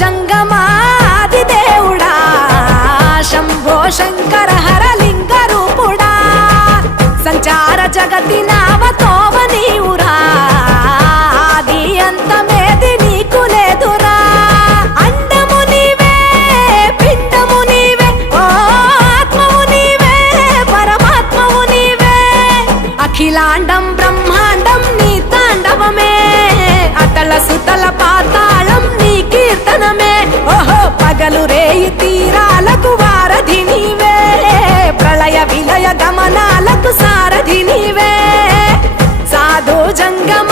జంగమాది దేవుడా శంభో శంకర హరలింగ రూపుడా సంచార జగతి నావతోవ నీవురా ఆది అంతమేది నీకు లేదురా అండము నీవే పిండము నీవే ఓ ఆత్మవు నీవే పరమాత్మవు నీవే అఖిలాండం బ్రహ్మాండం నీ తాండవమే అతల సుతల పాతాళం నీ కీర్తనమే ఓహో పగలు రేయి తీరాలకు వారధి నీవే ప్రళయ విలయ గమనాలకు సారథి నీవే సాధు జంగమ